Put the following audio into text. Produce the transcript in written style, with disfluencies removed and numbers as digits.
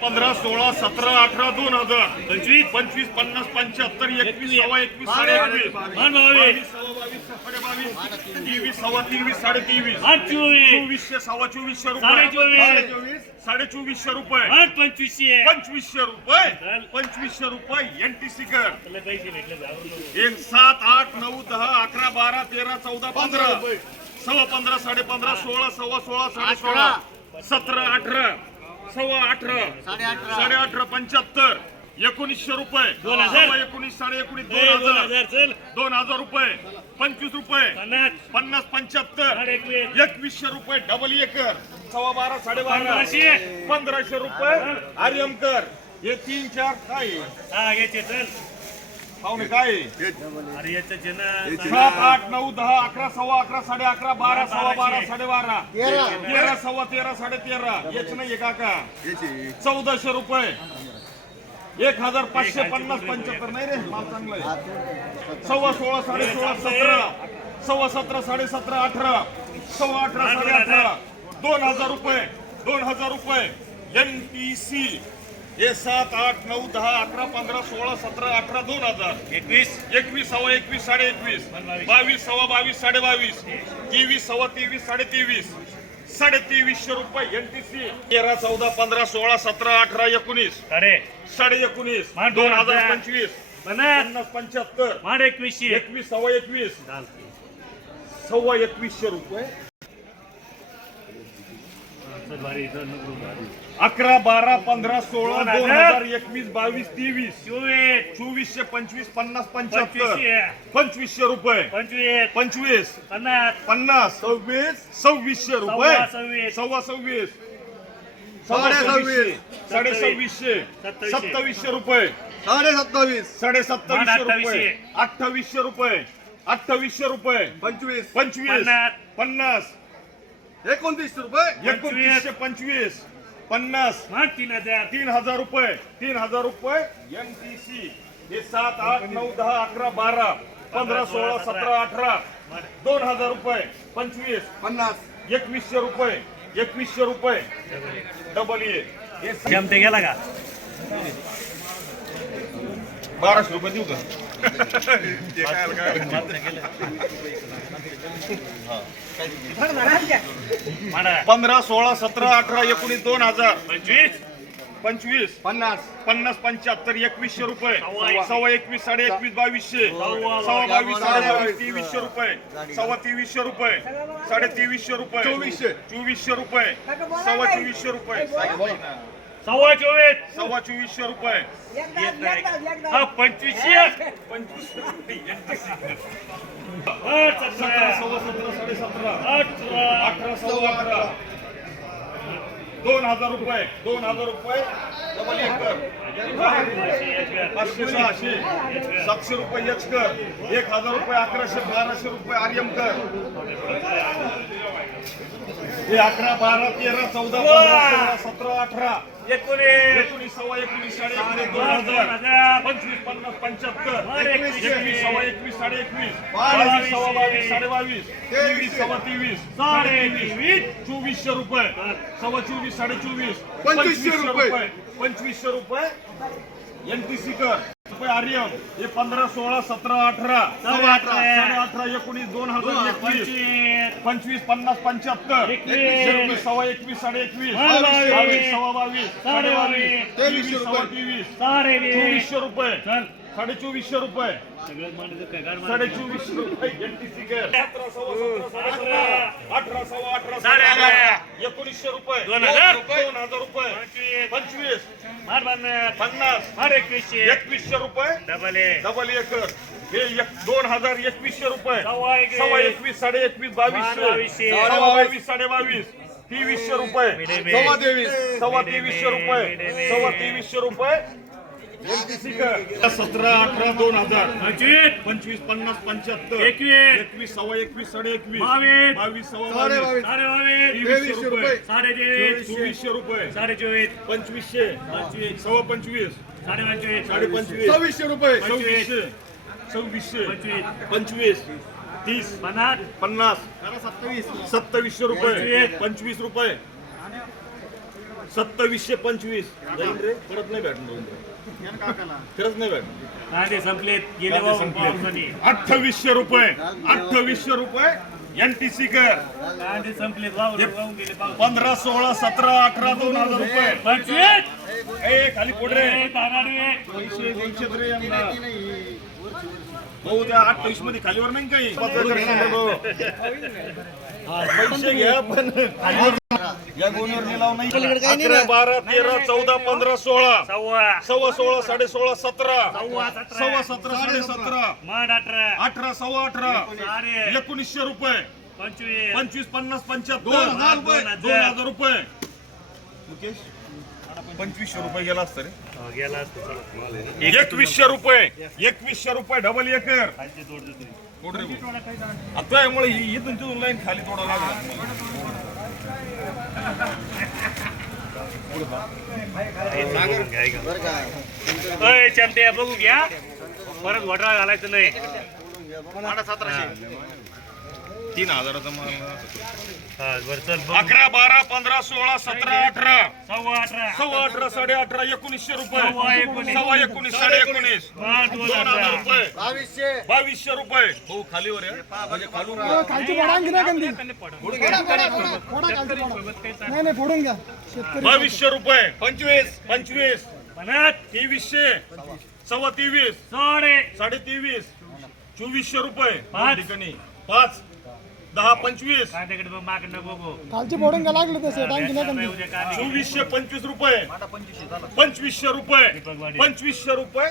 15, 16, 17, 18, 2000, 25, 25, 50, 75, 21, सव्वा 21, साडे 21, 22, सव्वा 22, साडे 22, 23, सव्वा 23, साडे 23, 2400, सव्वा 2400 रुपये, साडे 2400 रुपये, 2500 रुपये, 2500 रुपये एनटीसी कर. 1, 7, 8, 9, 10, 11, 12, 13, 14, 15, सव्वा 15, साडे 15, 16, सव्वा 16, साडे 16, 17, 18, सव्वा 18, साडे 18, 75, 1900 रुपये, 19, साडे 19, 2000, 2000 रुपये, 25 रुपये, 50, 75, 2100 रुपये, डबल एकर, सव्वा 12, साडे 12, 1500 रुपये आर्यमकर. हे 3, 4 काय पाहुणे काय 7, 8, 9, 10, 11, सव्वा 11, साडे 11, 12, सव्वा 12, साडे 12, 13, सव्वा 13, साडे 13, याच नाही काका 1400 रुपये, 1550, 75 नाही रे माल चांगला आहे. सव्वा 16, साडे 16, 17, सव्वा 17, साडे 17, 18, सव्वा 18, साडे 18, 2000 रुपये, 2000 रुपये एनटीसी. हे 7, 8, 9, 10, 11, 15, 16, 17, 18, 2000, 21, सव्वा 21, साडे 21, 22, सव्वा 22, साडे 22, 23, सव्वा 23, साडे 23, साडे 2300 रुपये एनटीसी. 13, 14, 15, 16, 17, 18, 19, साडे 19, 2025, 50, 75, 21, सव्वा 21, सव्वा 2100 रुपये. 11, 12, 15, 16, 2021, 22, 23, 2400, 25, 50, 75, 2500 रुपये, 25, 50, 2600 रुपये, सव्वा 26, साडे 2600, 2700 रुपये, साडे 2700 रुपये, 2800 रुपये, 2800 रुपये, 25, 50, 2900 रुपये, 2925, 50, 3000 रुपये, 3000 रुपये एनटीसी. हे 7, 8, 9, 10, 11, 12, 15, 16, 17, 18, 2000 रुपये, 25, 50, 2100 रुपये, 2100 रुपये डबल ए. जमते गेला का 1200 रुपये देऊ का? 15, 16, 17, 18, 19, 2000, 25, 50, 75, 2100 रुपये, सव्वा 21, साडे 21, 2200, सव्वा 22, साडे 22, 2300 रुपये, सव्वा 2300 रुपये, साडे 2300 रुपये, 2400 रुपये, सव्वा 2400 रुपये, सव्वा 24, सव्वा 2400 रुपये, 2500, 17, सव्वा 17, साडे 17, 18, सव्वा 18, 2000 रुपये, 2000 रुपये डबल एकर, 500, 600, 700 रुपये एचकर, 1000 रुपये, 1100, 1200 रुपये आर्यमकर. हे 11, 12, 13, 14, 15, 16, 17, 18, 19, सव्वा 19, साडे 19, 2000, 25, 50, 75, 21, सव्वा 21, साडे 21, 22, सव्वा 22, साडे 22, 23, सव्वा 23, साडे 23, 2400 रुपये, सव्वा 24, साडे 24, 2500 रुपये, 2500 रुपये एनटीसी कर रुपये आर्यम. हे 15, 16, 17, 18, सव्वा 18, साडे 18, 19, 2021, 25, 50, 75, 21, सव्वा 21, साडे 21, 22, सव्वा 22, साडे 22, 23, सव्वा 23, 2400 रुपये, साडे 2400 रुपये, साडे 2400 रुपये एनटीसी कर. 17, सव्वा 17, साडे 17, 18, सव्वा 18, साडे 18, 1900 रुपये, 2000 रुपये, 25, 50, 2100 रुपये डबल एकर. हे 2021 रुपये, सव्वा 21, साडे 21, 2200, सव्वा 22, साडे 22, 2300 रुपये, सव्वा 2300 रुपये, सव्वा 2300 रुपये एनटीसी कर. 17, 18, 2000, 25, 50, 75, 21, सव्वा 21, साडे 21, 22, सव्वा 22, 2300 रुपये, 2400 रुपये, 2500, सव्वा 25, साडे 25, 2600 रुपये, 2600, 25, 30, 50, 2700 रुपये, 25 रुपये, 2725 जाईन रे परत नाही भेटणार खरंच नाही भेटणार कांदे संपलेत गेले पावसाने 2800 रुपये 2800 रुपये NTC कर कांदे संपलेत वाहून गेले पाऊस 15 16 17 18 2000 रुपये 25 ए खाली पुढे रे तानाडे पैसे द्यायचे रे यांना भाऊ त्या 28 मध्ये खालीवर नाही काही पैसे घ्या पण या गोणीवर निलाव नाही 11 12 13 14 15 16 सव्वा 16 16 17 सव्वा 17 17 माड 18 18 सव्वा 18 साडे 1900 रुपये 25 25 50 75 2000 रुपये मुकेश 2500 रुपये गेला असतं रे गेला 2100 रुपये 2100 रुपये डबल एकर तोड रे भाऊ. आता यामुळे इथून तिथून लाईन खाली तोडा लागला चमते बघू घ्या परत घोटाळा घालायचं नाही 3000चा माल हा, बरं चल बघ. 11 12 15 16 17 18 सव्वा 18 सव्वा 18 साडे 18 1900 रुपये सव्वा 19. सव्वा 19 साडे 19 माड 2000 रुपये 2200 रुपये भाऊ खालीवर आहे म्हणजे खालून खालची फोडा की नाही गंदी फोडा खालची फोडा नाही नाही फोडून घ्या शेतकरी 2200 रुपये 25 म्हणत 2300 सव्वा 23 सोडे साडे 23 2400 रुपये पाच. ठिकाणी 5 10 25 कांद्याकडे बघ माकडं बघू खालची फोडून घ्या लागले तसे टांगी नाही गंदी उद्या कांदे 2425 रुपये 2500 रुपये 2500 रुपये